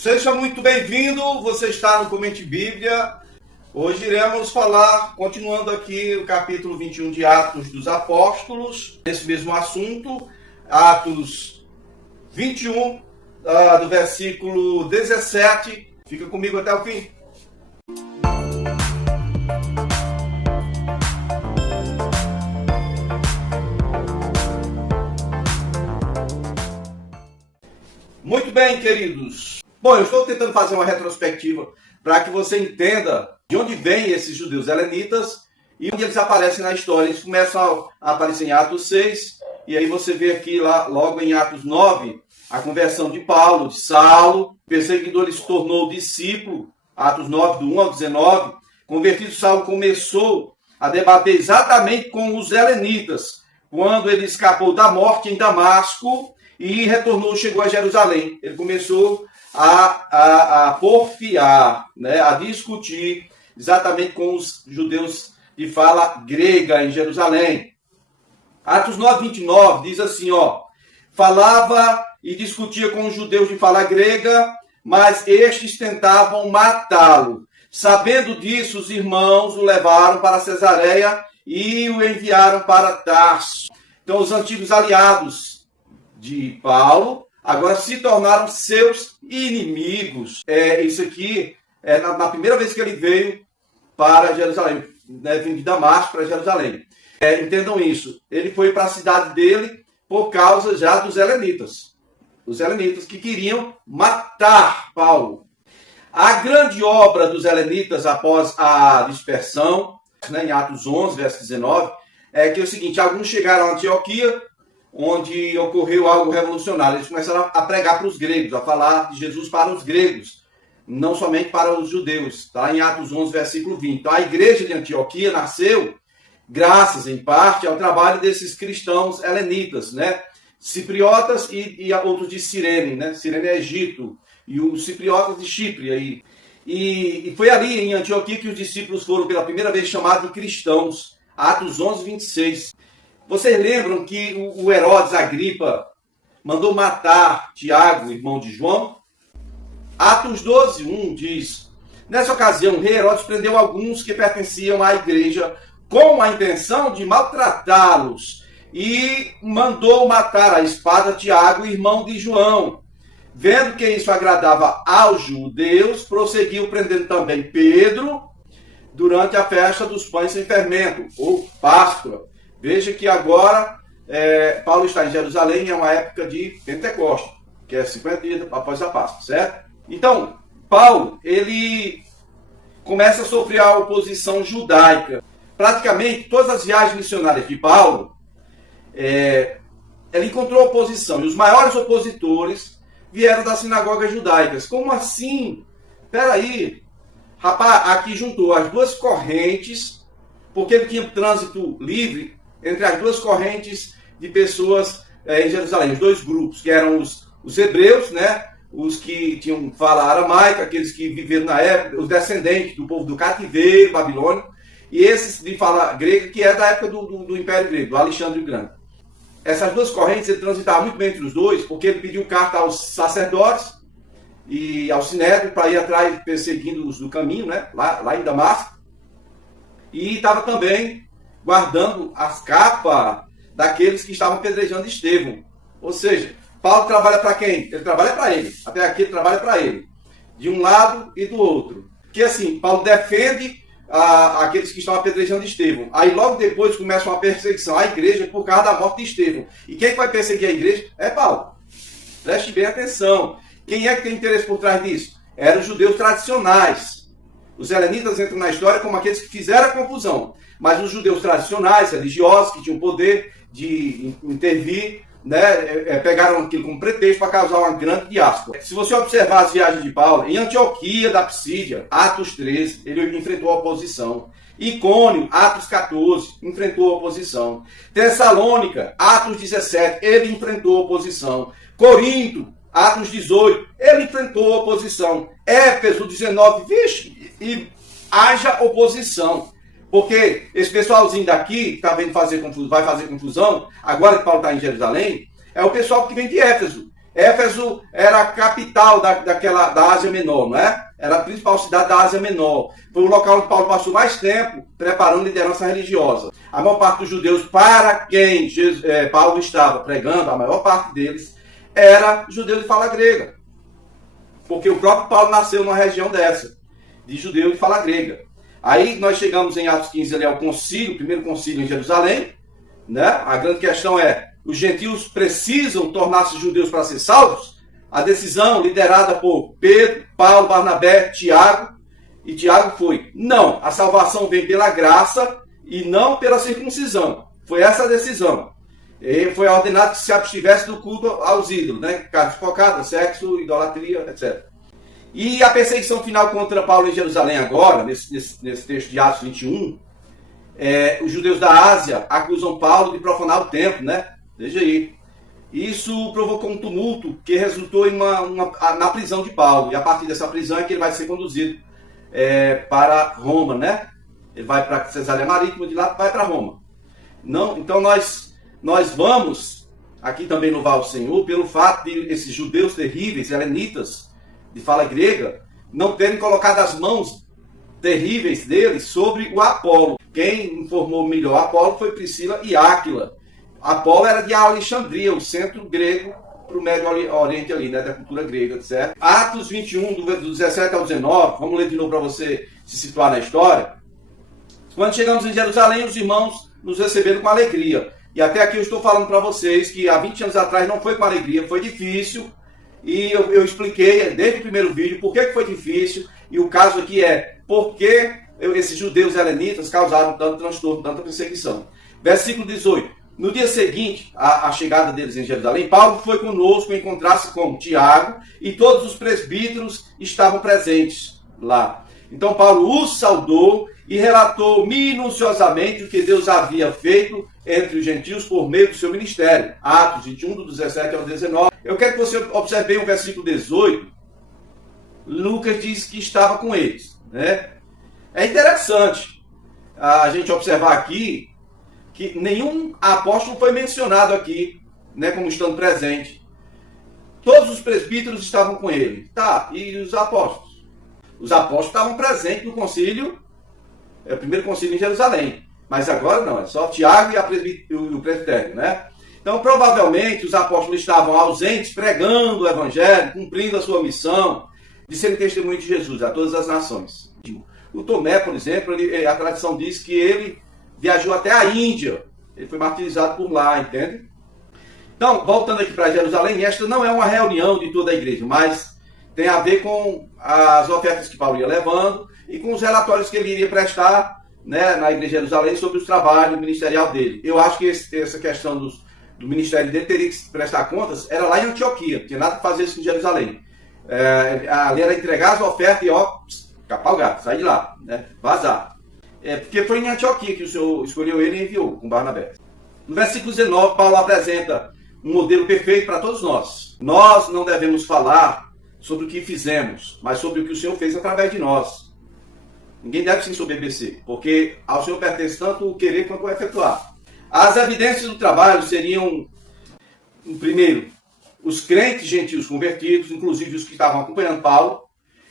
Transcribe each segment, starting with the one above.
Seja muito bem-vindo, você está no Comente Bíblia. Hoje iremos falar, continuando aqui o capítulo 21 de Atos dos Apóstolos, esse mesmo assunto, Atos 21, do versículo 17. Fica comigo até o fim. Muito bem, queridos. Bom, eu estou tentando fazer uma retrospectiva para que você entenda de onde vêm esses judeus helenitas e onde eles aparecem na história. Eles começam a aparecer em Atos 6, e aí você vê aqui logo em Atos 9, a conversão de Paulo, de Saulo, perseguidor, ele se tornou discípulo, Atos 9, do 1 ao 19. Convertido, Saulo começou a debater exatamente com os helenitas, quando ele escapou da morte em Damasco e retornou, chegou a Jerusalém. Ele começou a porfiar, né, a discutir exatamente com os judeus de fala grega em Jerusalém. Atos 9, 29 diz assim, falava e discutia com os judeus de fala grega, mas estes tentavam matá-lo. Sabendo disso, os irmãos o levaram para Cesareia e o enviaram para Tarso. Então, os antigos aliados de Paulo agora se tornaram seus inimigos. Isso aqui é na primeira vez que ele veio para Jerusalém, né, vindo de Damasco para Jerusalém. Entendam isso. Ele foi para a cidade dele por causa já dos helenitas. Os helenitas que queriam matar Paulo. A grande obra dos helenitas após a dispersão, né, em Atos 11, verso 19, é que é o seguinte: alguns chegaram a Antioquia, onde ocorreu algo revolucionário. Eles começaram a pregar para os gregos, a falar de Jesus para os gregos, não somente para os judeus. Está em Atos 11, versículo 20. Então, a igreja de Antioquia nasceu graças, em parte, ao trabalho desses cristãos helenitas, né? Cipriotas e outros de Cirene, né? Cirene é Egito, e os cipriotas de Chipre. Aí. E foi ali, em Antioquia, que os discípulos foram pela primeira vez chamados de cristãos. Atos 11, 26. Vocês lembram que o Herodes Agripa mandou matar Tiago, irmão de João? Atos 12, 1 diz: nessa ocasião, o rei Herodes prendeu alguns que pertenciam à igreja com a intenção de maltratá-los e mandou matar à espada Tiago, irmão de João. Vendo que isso agradava aos judeus, prosseguiu prendendo também Pedro durante a festa dos pães sem fermento, ou Páscoa. Veja que agora Paulo está em Jerusalém, é uma época de Pentecostes, que é 50 dias após a Páscoa, certo? Então, Paulo, ele começa a sofrer a oposição judaica. Praticamente, todas as viagens missionárias de Paulo, ele encontrou oposição, e os maiores opositores vieram das sinagogas judaicas. Como assim? Peraí, rapaz, aqui juntou as duas correntes, porque ele tinha trânsito livre entre as duas correntes de pessoas em Jerusalém, os dois grupos, que eram os hebreus, né, os que tinham fala aramaica, aqueles que viveram na época, os descendentes do povo do cativeiro babilônico, e esses de fala grega, que é da época do Império Grego, do Alexandre o Grande. Essas duas correntes, ele transitava muito bem entre os dois, porque ele pediu carta aos sacerdotes e ao sinédrio para ir atrás perseguindo os do caminho, né, lá em Damasco, e estava também guardando as capas daqueles que estavam apedrejando Estevão. Ou seja, Paulo trabalha para quem? Ele trabalha para ele. Até aqui ele trabalha para ele. De um lado e do outro. Porque assim, Paulo defende aqueles que estão apedrejando Estevão. Aí logo depois começa uma perseguição à igreja por causa da morte de Estevão. E quem vai perseguir a igreja é Paulo. Preste bem atenção. Quem é que tem interesse por trás disso? Eram os judeus tradicionais. Os helenitas entram na história como aqueles que fizeram a confusão. Mas os judeus tradicionais, religiosos, que tinham poder de intervir, né, pegaram aquilo como pretexto para causar uma grande diáspora. Se você observar as viagens de Paulo, em Antioquia da Psídia, Atos 13, ele enfrentou a oposição. Icônio, Atos 14, enfrentou a oposição. Tessalônica, Atos 17, ele enfrentou a oposição. Corinto, Atos 18, ele enfrentou a oposição. Éfeso 19, vixe, e haja oposição. Porque esse pessoalzinho daqui, que tá vendo vai fazer confusão, agora que Paulo está em Jerusalém, é o pessoal que vem de Éfeso. Éfeso era a capital da Ásia Menor, não é? Era a principal cidade da Ásia Menor. Foi o local onde Paulo passou mais tempo preparando liderança religiosa. A maior parte dos judeus para quem Paulo estava pregando, a maior parte deles, era judeu de fala grega. Porque o próprio Paulo nasceu numa região dessa, de judeu de fala grega. Aí nós chegamos em Atos 15 ali ao concílio, o primeiro concílio em Jerusalém, né? A grande questão é, os gentios precisam tornar-se judeus para ser salvos? A decisão liderada por Pedro, Paulo, Barnabé, Tiago, e Tiago foi, não, a salvação vem pela graça e não pela circuncisão. Foi essa a decisão. E foi ordenado que se abstivesse do culto aos ídolos, né? Carne focada, sexo, idolatria, etc. E a perseguição final contra Paulo em Jerusalém agora, nesse texto de Atos 21, os judeus da Ásia acusam Paulo de profanar o templo, né? Veja aí. Isso provocou um tumulto que resultou na prisão de Paulo. E a partir dessa prisão é que ele vai ser conduzido para Roma, né? Ele vai para Cesareia Marítima, de lá vai para Roma. Não, então nós vamos aqui também louvar o Senhor pelo fato de esses judeus terríveis, helenitas, de fala grega, não terem colocado as mãos terríveis deles sobre o Apolo. Quem informou melhor Apolo foi Priscila e Áquila. Apolo era de Alexandria, o centro grego para o Médio Oriente ali, né, da cultura grega, certo? Atos 21, do 17 ao 19, vamos ler de novo para você se situar na história. Quando chegamos em Jerusalém, os irmãos nos receberam com alegria. E até aqui eu estou falando para vocês que há 20 anos atrás não foi com alegria, foi difícil. E eu expliquei desde o primeiro vídeo por que foi difícil. E o caso aqui é por que esses judeus helenitas causaram tanto transtorno, tanta perseguição. Versículo 18. No dia seguinte, à chegada deles em Jerusalém, Paulo foi conosco encontrar-se com Tiago e todos os presbíteros estavam presentes lá. Então Paulo os saudou e relatou minuciosamente o que Deus havia feito entre os gentios por meio do seu ministério. Atos 21, do 17 ao 19. Eu quero que você observe bem o versículo 18. Lucas diz que estava com eles, né? É interessante a gente observar aqui que nenhum apóstolo foi mencionado aqui, né, como estando presente. Todos os presbíteros estavam com ele. Tá, e os apóstolos? Os apóstolos estavam presentes no concílio, o primeiro concílio em Jerusalém. Mas agora não, é só Tiago e o presbitério, né? Então, provavelmente, os apóstolos estavam ausentes, pregando o evangelho, cumprindo a sua missão de serem testemunhos de Jesus a todas as nações. O Tomé, por exemplo, a tradição diz que ele viajou até a Índia. Ele foi martirizado por lá, entende? Então, voltando aqui para Jerusalém, esta não é uma reunião de toda a igreja, mas tem a ver com as ofertas que Paulo ia levando e com os relatórios que ele iria prestar, né, na igreja de Jerusalém sobre os trabalhos ministerial dele. Eu acho que essa questão do ministério dele teria que prestar contas, era lá em Antioquia, não tinha nada para fazer isso em Jerusalém. Ali era entregar as ofertas e capar o gato, sair de lá, né, vazar. Porque foi em Antioquia que o Senhor escolheu ele e enviou com Barnabé. No versículo 19, Paulo apresenta um modelo perfeito para todos nós. Nós não devemos falar sobre o que fizemos, mas sobre o que o Senhor fez através de nós. Ninguém deve se ensoberbecer, porque ao Senhor pertence tanto o querer quanto o efetuar. As evidências do trabalho seriam, primeiro, os crentes gentios convertidos, inclusive os que estavam acompanhando Paulo,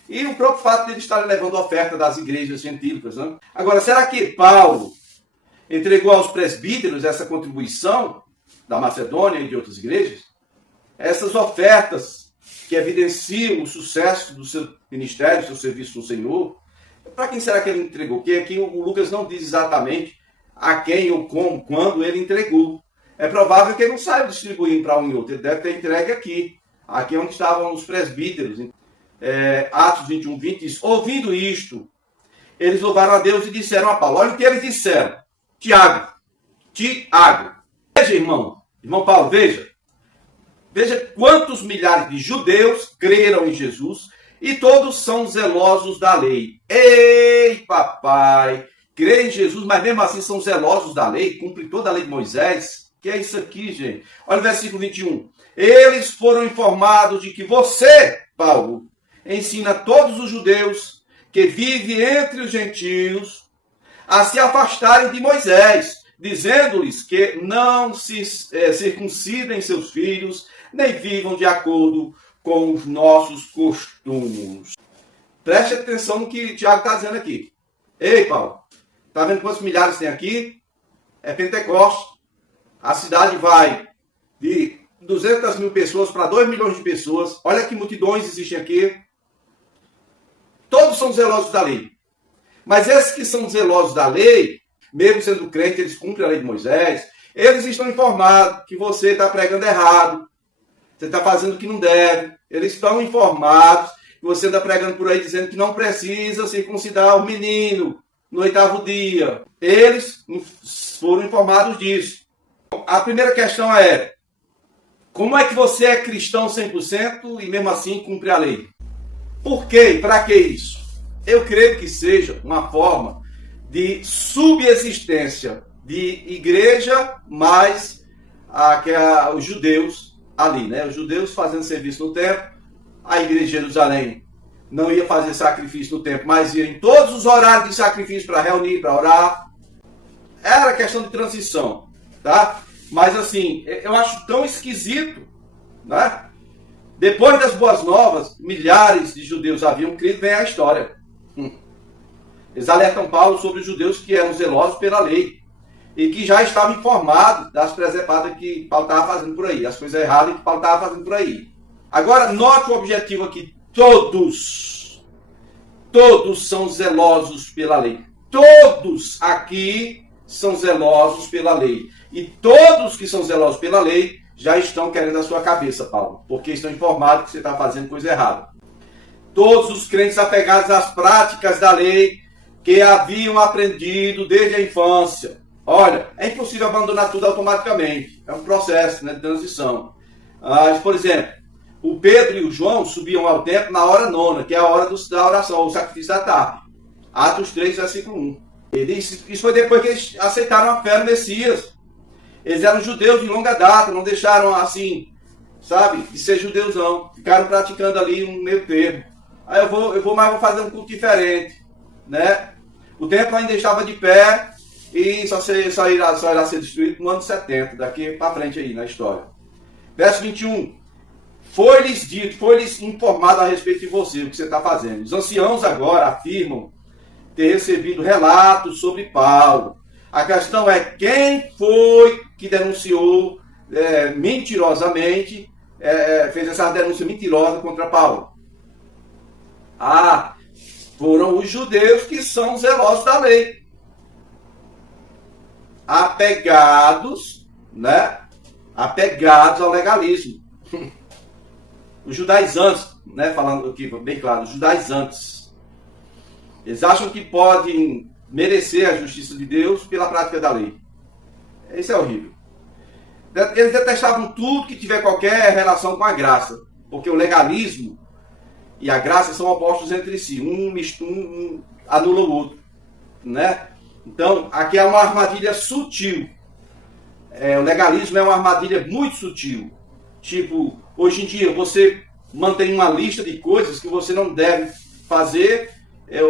e o próprio fato de eles estarem levando oferta das igrejas gentílicas, né? Agora, será que Paulo entregou aos presbíteros essa contribuição da Macedônia e de outras igrejas? Essas ofertas que evidenciam o sucesso do seu ministério, do seu serviço no Senhor, para quem será que ele entregou? Porque aqui o Lucas não diz exatamente a quem ou como, quando ele entregou. É provável que ele não saiba distribuindo para um e outro. Ele deve ter entregue aqui. Aqui é onde estavam os presbíteros. Atos 21, 20 diz, ouvindo isto, eles louvaram a Deus e disseram a Paulo. Olha o que eles disseram. Tiago. Veja, irmão Paulo, veja quantos milhares de judeus creram em Jesus e todos são zelosos da lei. Ei, papai, crê em Jesus, mas mesmo assim são zelosos da lei, cumprem toda a lei de Moisés. Que é isso aqui, gente? Olha o versículo 21. Eles foram informados de que você, Paulo, ensina todos os judeus que vivem entre os gentios a se afastarem de Moisés, dizendo-lhes que não se circuncidem seus filhos, nem vivam de acordo com os nossos costumes. Preste atenção no que Tiago está dizendo aqui. Ei, Paulo, está vendo quantos milhares tem aqui? É Pentecostes. A cidade vai de 200 mil pessoas para 2 milhões de pessoas. Olha que multidões existem aqui. Todos são zelosos da lei. Mas esses que são zelosos da lei, mesmo sendo crentes, eles cumprem a lei de Moisés, eles estão informados que você está pregando errado, você está fazendo o que não deve. Eles estão informados que você está pregando por aí dizendo que não precisa circuncidar o menino no 8º dia. Eles foram informados disso. A primeira questão é: como é que você é cristão 100% e mesmo assim cumpre a lei? Por quê? E para que isso? Eu creio que seja uma forma de subsistência de igreja mais os judeus ali, né? Os judeus fazendo serviço no templo, a igreja de Jerusalém não ia fazer sacrifício no templo, mas ia em todos os horários de sacrifício para reunir, para orar. Era questão de transição, tá? Mas assim, eu acho tão esquisito, né? Depois das boas novas, milhares de judeus haviam crido, vem a história. Eles alertam Paulo sobre os judeus que eram zelosos pela lei e que já estavam informados das presepadas que Paulo estava fazendo por aí, as coisas erradas que Paulo estava fazendo por aí. Agora, note o objetivo aqui. Todos são zelosos pela lei. Todos aqui são zelosos pela lei. E todos que são zelosos pela lei já estão querendo a sua cabeça, Paulo, porque estão informados que você está fazendo coisa errada. Todos os crentes apegados às práticas da lei que haviam aprendido desde a infância. Olha, é impossível abandonar tudo automaticamente. É um processo, né, de transição. Por exemplo, o Pedro e o João subiam ao templo na hora 9ª, que é a hora da oração, o sacrifício da tarde. Atos 3, versículo 1. Isso foi depois que eles aceitaram a fé no Messias. Eles eram judeus de longa data, não deixaram assim, sabe, de ser judeus não. Ficaram praticando ali um meio termo. Aí eu vou fazer um culto diferente, né? O templo ainda estava de pé e só irá ser destruído no ano 70, daqui para frente aí na história. Verso 21. Foi-lhes dito, foi-lhes informado a respeito de você, o que você está fazendo. Os anciãos agora afirmam ter recebido relatos sobre Paulo. A questão é quem foi que denunciou mentirosamente, fez essa denúncia mentirosa contra Paulo. Foram os judeus que são zelosos da lei. Apegados, né? Apegados ao legalismo. Os judaizantes, né? Falando aqui bem claro, os judaizantes. Eles acham que podem merecer a justiça de Deus pela prática da lei. Isso é horrível. Eles detestavam tudo que tiver qualquer relação com a graça. Porque o legalismo e a graça são opostos entre si. Um anula o outro. Né? Então, aqui é uma armadilha sutil. O legalismo é uma armadilha muito sutil. Tipo, hoje em dia você mantém uma lista de coisas que você não deve fazer,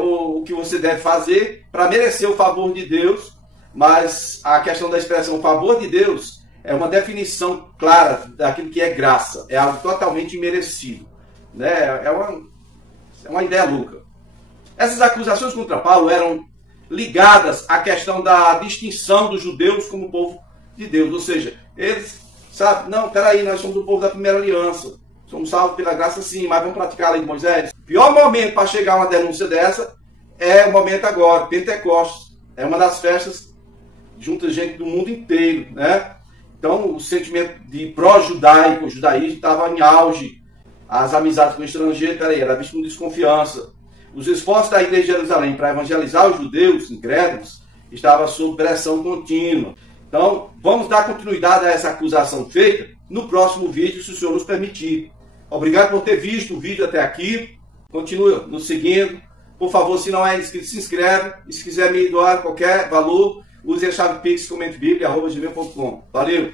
o que você deve fazer para merecer o favor de Deus, mas a questão da expressão favor de Deus é uma definição clara daquilo que é graça, é algo totalmente imerecido, né? É uma ideia louca. Essas acusações contra Paulo eram ligadas à questão da distinção dos judeus como povo de Deus, ou seja, eles sabem, não, peraí, nós somos o povo da primeira aliança, somos salvos pela graça sim, mas vamos praticar a lei de Moisés. O pior momento para chegar a uma denúncia dessa é o momento agora, Pentecostes. É uma das festas, junta gente do mundo inteiro, né? Então o sentimento de pró-judaico, o judaísmo estava em auge. As amizades com o estrangeiro, era visto com desconfiança. Os esforços da igreja de Jerusalém para evangelizar os judeus incrédulos estavam sob pressão contínua. Então, vamos dar continuidade a essa acusação feita no próximo vídeo, se o Senhor nos permitir. Obrigado por ter visto o vídeo até aqui. Continue nos seguindo. Por favor, se não é inscrito, se inscreve. E se quiser me doar qualquer valor, use a chave Pix, comente Bíblia, @gmail.com. Valeu!